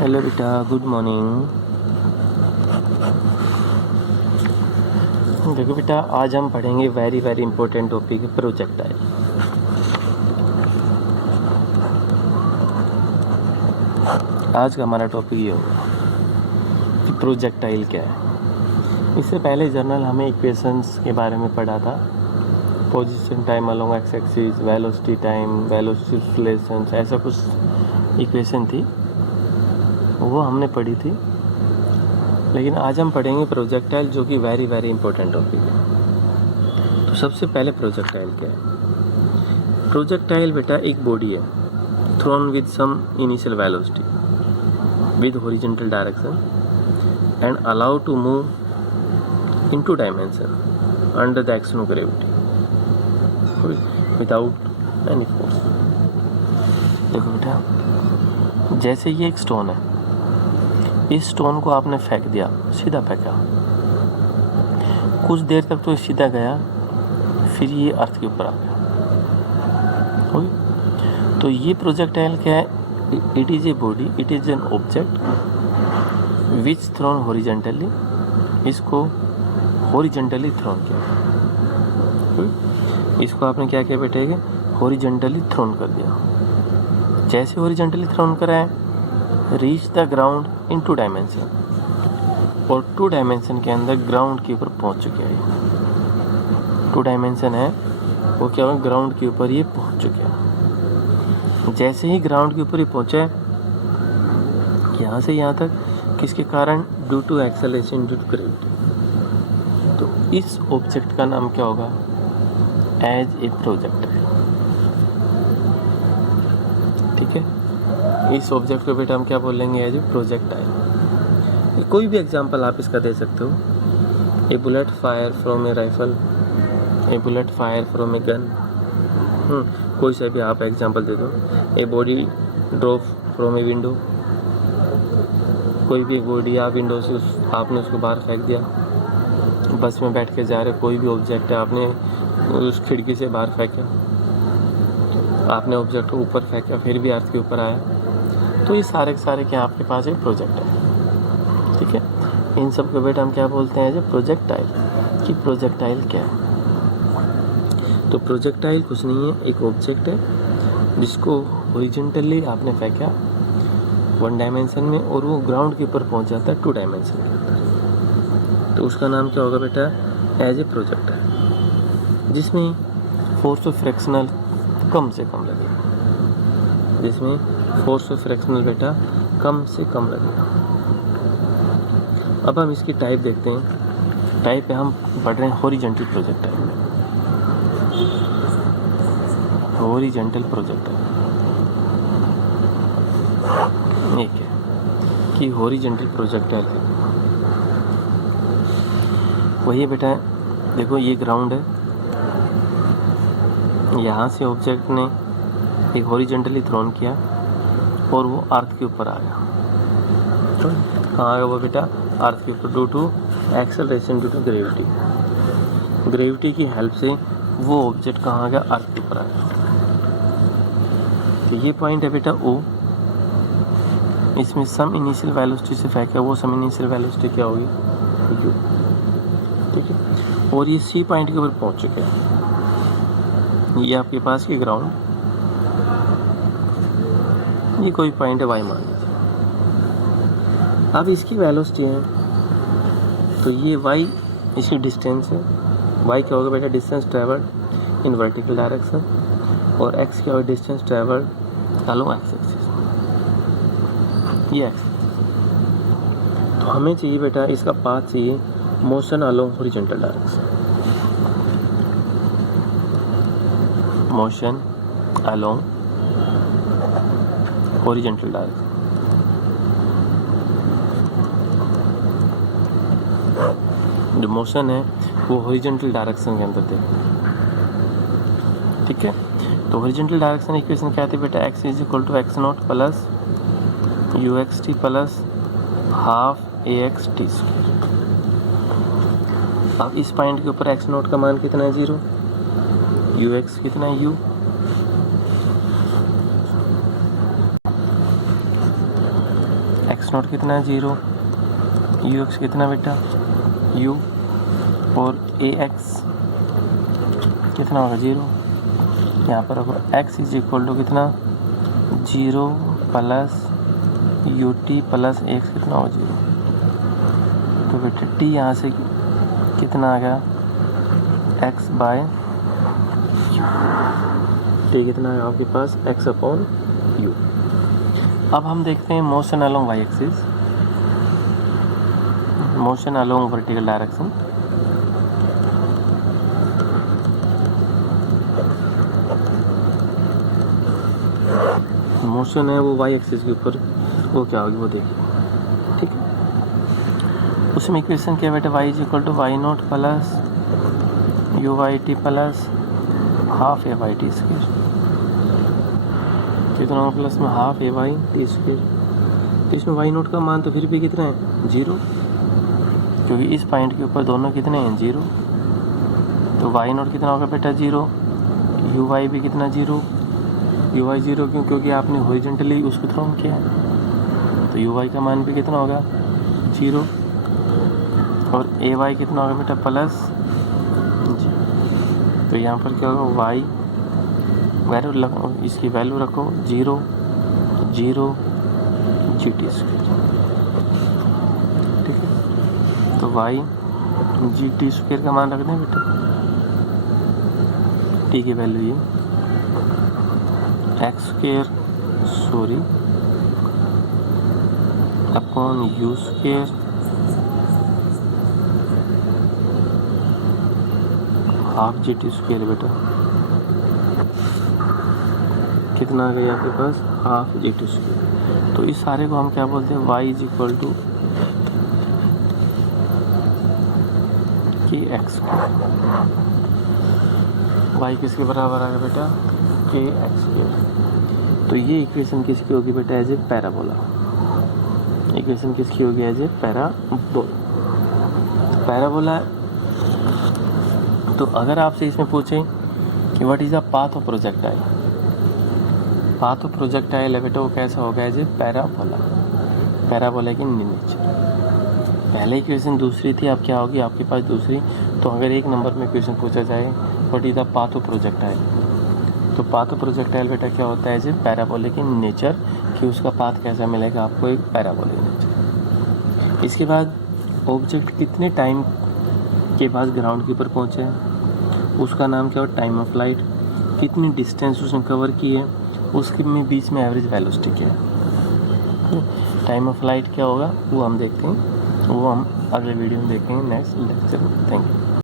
Hello बेटा, good morning. देखो बेटा, आज हम पढ़ेंगे वेरी वेरी इंपॉर्टेंट टॉपिक है प्रोजेक्टाइल। आज का हमारा टॉपिक ये होगा कि प्रोजेक्टाइल क्या है। इससे पहले जर्नल हमें इक्वेशंस के बारे में पढ़ा था। Position time along x axis, velocity time, velocity relations, ऐसा कुछ इक्वेशन थी, वो हमने पढ़ी थी। लेकिन आज हम पढ़ेंगे प्रोजेक्टाइल, जो कि वेरी वेरी इंपॉर्टेंट टॉपिक है। तो सबसे पहले प्रोजेक्टाइल क्या है? प्रोजेक्टाइल बेटा एक बॉडी है thrown with some initial velocity with horizontal direction and allowed to move in two dimension under the action of gravity without any force। देखो बेटा, जैसे ये एक स्टोन है, इस स्टोन को आपने फेंक दिया, सीधा फेंका, कुछ देर तक तो सीधा गया, फिर ये अर्थ के ऊपर आ गया। तो ये प्रोजेक्टाइल क्या है? It is a body, it is an object which thrown horizontally, इसको horizontally thrown किया। इसको आपने क्या किया बेटे? horizontally thrown कर दिया। जैसे horizontally thrown करा है, reach the ground in two dimension, और टू डायमेंशन के अंदर ग्राउंड के ऊपर पहुंच चुके हैं। टू डायमेंशन है वो क्या होगा? ग्राउंड के ऊपर ये पहुंच चुके हैं। जैसे ही ग्राउंड के ऊपर ही पहुंचा है, यहाँ से यहाँ तक, किसके कारण? Due to acceleration, due to gravity. तो इस ऑब्जेक्ट का नाम क्या होगा? As a projectile. ठीक है, इस ऑब्जेक्ट को बेटा हम क्या बोलेंगे? As a projectile. कोई भी एग्जांपल आप इसका दे सकते हो। A bullet fire from a rifle, a bullet fire from a gun, कोई सा भी आप एग्जांपल दे दो। A body drop from a window, कोई भी एक बॉडी या विंडो से आपने उसको बाहर फेंक दिया। बस में बैठ के जा रहे, कोई भी ऑब्जेक्ट है, आपने उस खिड़की से बाहर फेंका, आपने ऑब्जेक्ट को ऊपर फेंका, फिर भी अर्थ के ऊपर आया। तो ये सारे के सारे क्या आपके पास एक प्रोजेक्ट है। ठीक है, इन सब को बेटा हम क्या बोलते हैं? जो प्रोजेक्टाइल। कि प्रोजेक्टाइल क्या है? तो प्रोजेक्टाइल कुछ नहीं है, एक ऑब्जेक्ट है जिसको हॉरिजॉन्टली आपने फेंका वन डायमेंशन में, और वो ग्राउंड के ऊपर पहुंच जाता है टू डायमेंशन के अंदर। तो उसका नाम क्या होगा बेटा? एज ए प्रोजेक्टाइल, जिसमें फोर्स ऑफ फ्रैक्शनल कम से कम लगेगा। जिसमें फोर्स ऑफ फ्रैक्शनल बेटा कम से कम लगेगा। अब हम इसकी टाइप देखते हैं। टाइप पे हम पढ़ रहे हैं हॉरिजॉन्टल प्रोजेक्टाइल में। हॉरिजॉन्टल प्रोजेक्टाइल एक है कि हॉरिजॉन्टल प्रोजेक्टाइल है वही बेटा। देखो ये ग्राउंड है, यहाँ से ऑब्जेक्ट ने एक हॉरिजॉन्टली थ्रोन किया और वो अर्थ के ऊपर आ गया। तो कहाँ आ गया वो बेटा? अर्थ के ऊपर, due to acceleration, due to gravity. Gravity की हेल्प से वो ऑब्जेक्ट कहाँ आ गया? अर्थ के ऊपर आ गया। तो ये पॉइंट है बेटा O। इसमें सम इनिशियल वेलोसिटी से फेंका, वो सम इनिशियल वेलोसिटी क्या होगी? U। ठीक है, और ये C पॉइंट के ऊपर पहुंच चुके हैं। ये आपके पास की ग्राउंड, ये कोई पॉइंट है Y मान लीजिए। अब इसकी वेलोसिटी है, तो ये Y इसकी डिस्टेंस है। Y क्या होगा बेटा? Distance travelled in vertical direction, और x क्या होगा? Distance travelled along x axis. ये एक्स, तो हमें चाहिए बेटा इसका पाथ चाहिए motion along horizontal direction. Motion along horizontal direction. जो मोशन है वो हॉरिजॉन्टल डायरेक्शन के अंदर देखते। ठीक है, तो हॉरिजॉन्टल डायरेक्शन इक्वेशन क्या आती है बेटा? x is equal to x naught plus u x t plus half a x t square. अब इस पॉइंट के ऊपर एक्स नॉट का मान कितना है? 0। यू एक्स कितना है? u। एक्स नॉट कितना है 0, यू एक्स कितना बेटा u, और ए एक्स कितना होगा 0। यहाँ पर रखो x इज इक्वल टू कितना 0 plus U T plus x कितना होगा 0। तो बेटा t यहाँ से कितना आ गया x बाय यू, t कितना है आपके पास x अपॉन यू। अब हम देखते हैं motion along y axis, motion along vertical direction. Motion है वो वाई एक्सिस के ऊपर, वो क्या होगी वो देखिए, ठीक है। उसमें इक्वेशन क्या है बेटा y is equal to y naught plus u y t plus half a y t square, कितना प्लस में half a y t square. इसमें वाई नॉट का मान तो फिर भी कितना है 0, क्योंकि इस पॉइंट के ऊपर दोनों कितने हैं 0। तो वाई नॉट कितना होगा बेटा 0, यू वाई भी कितना 0, यू वाई 0 क्यों, क्योंकि आपने हॉरिजॉन्टली उसको थ्रोन किया है। तो यू वाई का मान भी कितना होगा 0, और ए वाई कितना होगा बेटा प्लस जी। तो यहाँ पर क्या होगा वाई वैल्यू रखो, इसकी वैल्यू रखो 0 0 जी टी स्क्वायर, ठीक है। तो वाई जी टी स्क्वायर का मान रख दें बेटा, टी की वैल्यू ये x square sorry upon you square half G T square बेटा, कितना आ गया आपके पास हाफ जी टी स्क्वायर। तो इस सारे को हम क्या बोलते हैं y इज इक्वल टू के एक्स स्क्वायर। y किसके बराबर आ गया बेटा के एक्स स्क्वायर। तो ये इक्वेशन किसकी होगी बेटा एज ए पैराबोला, इक्वेशन किसकी होगी एज ए पैराबोला। तो अगर आपसे इसमें पूछें कि what is the path of projectile, path of projectile है बेटा वो कैसा होगा एज ए पैराबोला, पैराबोला की नेचर। पहले इक्वेशन दूसरी थी, अब क्या होगी आपके पास दूसरी। तो अगर एक नंबर में क्वेश्चन पूछा जाए what is the path of projectile, तो पाथ ऑफ प्रोजेक्टाइल बेटा क्या होता है as a parabolic in nature, कि उसका पाथ कैसा मिलेगा आपको एक पैराबोलिक नेचर। इसके बाद ऑब्जेक्ट कितने टाइम के बाद ग्राउंड के ऊपर पहुँचे, उसका नाम क्या हो टाइम ऑफ लाइट, कितनी डिस्टेंस उसने कवर की है, उसके में बीच में एवरेज वेलोसिटी क्या है। टाइम ऑफ लाइट क्या होगा वो हम देखते हैं, वो हम अगले वीडियो में देखेंगे नेक्स्ट लेक्चर में। Thank you.